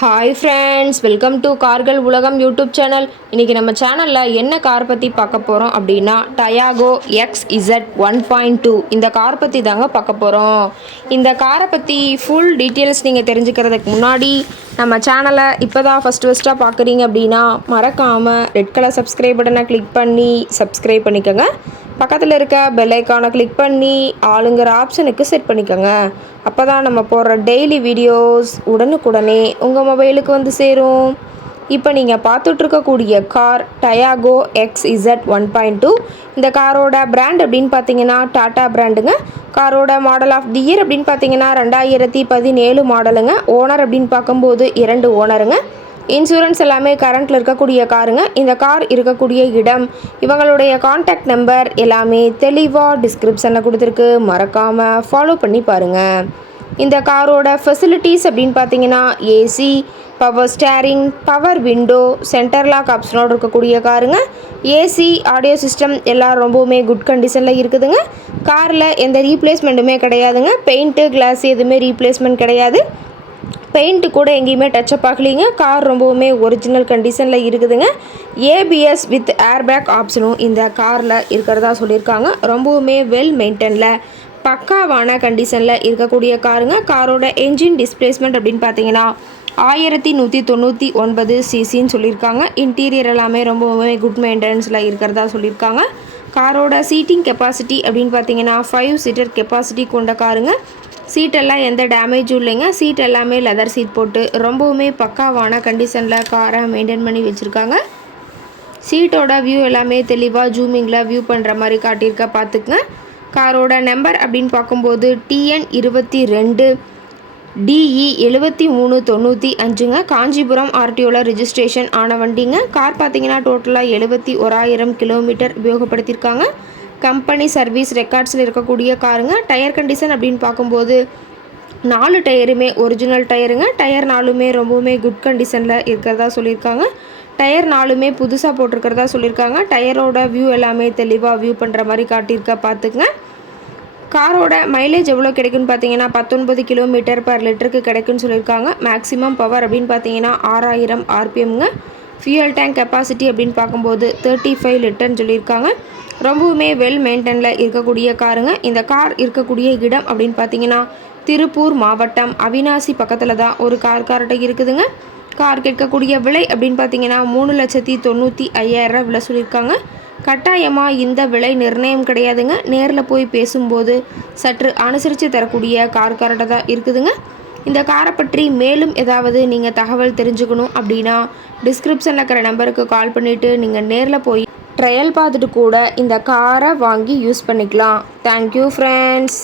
Hi friends, welcome to கார்கள் உலகம் YouTube channel. இன்றைக்கி நம்ம சேனலில் என்ன கார் பற்றி பார்க்க போகிறோம் அப்படின்னா டயாகோ XZ 1.2 இந்த கார் பற்றி தாங்க பார்க்க போகிறோம். இந்த காரை பற்றி ஃபுல் டீட்டெயில்ஸ் நீங்கள் தெரிஞ்சுக்கிறதுக்கு முன்னாடி நம்ம சேனலை இப்போ தான் ஃபஸ்ட்டாக பார்க்குறீங்க அப்படின்னா மறக்காமல் ரெட் கலர் சப்ஸ்கிரைப் பட்டனை கிளிக் பண்ணி சப்ஸ்கிரைப் பண்ணிக்கோங்க. பக்கத்தில் இருக்க பெல் ஐக்கானை கிளிக் பண்ணி ஆளுங்கிற ஆப்ஷனுக்கு செட் பண்ணிக்கோங்க. அப்போ தான் நம்ம போடுற டெய்லி வீடியோஸ் உடனுக்குடனே உங்கள் மொபைலுக்கு வந்து சேரும். இப்போ நீங்கள் பார்த்துட்ருக்கக்கூடிய கார் டயாகோ XZ 1.2. இந்த காரோட பிராண்ட் அப்படின்னு பார்த்தீங்கன்னா டாட்டா பிராண்டுங்க. காரோட மாடல் ஆஃப் தி இயர் அப்படின்னு பார்த்தீங்கன்னா 2017 மாடலுங்க. ஓனர் அப்படின்னு பார்க்கும்போது 2 ஓனருங்க. இன்சூரன்ஸ் எல்லாமே கரண்ட்டில் இருக்கக்கூடிய காருங்க. இந்த கார் இருக்கக்கூடிய இடம், இவங்களுடைய காண்டாக்ட் நம்பர் எல்லாமே தெளிவாக டிஸ்கிரிப்ஷனில் கொடுத்துருக்கு. மறக்காமல் ஃபாலோ பண்ணி பாருங்கள். இந்த காரோட ஃபெசிலிட்டிஸ் அப்படின்னு பார்த்தீங்கன்னா AC, power steering, power window, center lock ஆப்ஷனோடு இருக்கக்கூடிய காருங்க. ஏசி, ஆடியோ சிஸ்டம் எல்லாம் ரொம்பவுமே குட் கண்டிஷனில் இருக்குதுங்க. காரில் எந்த ரீப்ளேஸ்மெண்ட்டுமே கிடையாதுங்க. பெயிண்ட்டு, கிளாஸ் எதுவுமே ரீப்ளேஸ்மெண்ட் கிடையாது. பெயிண்ட்டு கூட எங்கேயுமே டச்சப் ஆகலிங்க. கார் ரொம்பவுமே ஒரிஜினல் கண்டிஷனில் இருக்குதுங்க. ABS வித் ஏர்பேக் ஆப்ஷனும் இந்த காரில் இருக்கிறதா சொல்லியிருக்காங்க. ரொம்பவுமே வெல் மெயின்டெனில் பக்காவான கண்டிஷனில் இருக்கக்கூடிய காருங்க. காரோட என்ஜின் டிஸ்பிளேஸ்மெண்ட் அப்படின்னு பார்த்தீங்கன்னா 1199 சிசின்னு சொல்லியிருக்காங்க. இன்டீரியர் எல்லாமே ரொம்பவுமே குட் மெயின்டெனன்ஸில் இருக்கிறதா சொல்லியிருக்காங்க. காரோட சீட்டிங் கெப்பாசிட்டி அப்படின்னு பார்த்தீங்கன்னா 5 சீட்டர் கெப்பாசிட்டி கொண்ட காருங்க. சீட்டெல்லாம் எந்த டேமேஜும் இல்லைங்க. சீட் எல்லாமே லெதர் சீட் போட்டு ரொம்பவுமே பக்காவான கண்டிஷனில் காரை மெயின்டைன் பண்ணி வச்சுருக்காங்க. சீட்டோட வியூ எல்லாமே தெளிவாக ஜூமிங்கில் வியூ பண்ணுற மாதிரி காட்டியிருக்க பார்த்துக்குங்க. காரோட நம்பர் அப்படின்னு பார்க்கும்போது TN 22 DE 7395ங்க. காஞ்சிபுரம் RTOவில் ரிஜிஸ்ட்ரேஷன் ஆன வண்டிங்க. கார் பார்த்தீங்கன்னா டோட்டலாக 71,000 கிலோமீட்டர் உபயோகப்படுத்தியிருக்காங்க. கம்பெனி சர்வீஸ் ரெக்கார்ட்ஸில் இருக்கக்கூடிய காருங்க. டயர் கண்டிஷன் அப்படின்னு பார்க்கும்போது 4 டயருமே ஒரிஜினல் டயருங்க. டயர் 4மே ரொம்பவுமே குட் கண்டிஷனில் இருக்கிறதா சொல்லியிருக்காங்க. டயர் 4மே புதுசாக போட்டிருக்கிறதா சொல்லியிருக்காங்க. டயரோட வியூ எல்லாமே தெளிவாக வியூ பண்ணுற மாதிரி காட்டியிருக்க பார்த்துக்குங்க. காரோட மைலேஜ் எவ்வளோ கிடைக்குன்னு பார்த்தீங்கன்னா 19 கிலோமீட்டர் பர் லிட்டருக்கு கிடைக்குன்னு சொல்லியிருக்காங்க. மேக்ஸிமம் பவர் அப்படின்னு பார்த்தீங்கன்னா 6000 RPMங்க. ஃபியூயல் டேங்க் கெப்பாசிட்டி அப்படின்னு பார்க்கும்போது 35 லிட்டர்னு சொல்லியிருக்காங்க. ரொம்பவுமே வெல் மெயின்டெனில் இருக்கக்கூடிய காருங்க. இந்த கார் இருக்கக்கூடிய இடம் அப்படின்னு பார்த்தீங்கன்னா திருப்பூர் மாவட்டம் அவினாசி பக்கத்தில் தான் ஒரு கார்கிட்ட இருக்குதுங்க. கார் கேட்கக்கூடிய விலை அப்படின்னு பார்த்தீங்கன்னா 3,95,000 விலை சொல்லியிருக்காங்க. கட்டாயமாக இந்த விலை நிர்ணயம் கிடையாதுங்க. நேரில் போய் பேசும்போது சற்று அனுசரித்து தரக்கூடிய கார்கிட்ட தான் இருக்குதுங்க. இந்த காரை பற்றி மேலும் ஏதாவது நீங்கள் தகவல் தெரிஞ்சுக்கணும் அப்படின்னா டிஸ்கிரிப்ஷனில் இருக்கிற நம்பருக்கு கால் பண்ணிவிட்டு நீங்கள் நேரில் போய் ட்ரையல் பார்த்துட்டு கூட இந்த காரை வாங்கி யூஸ் பண்ணிக்கலாம். Thank you friends.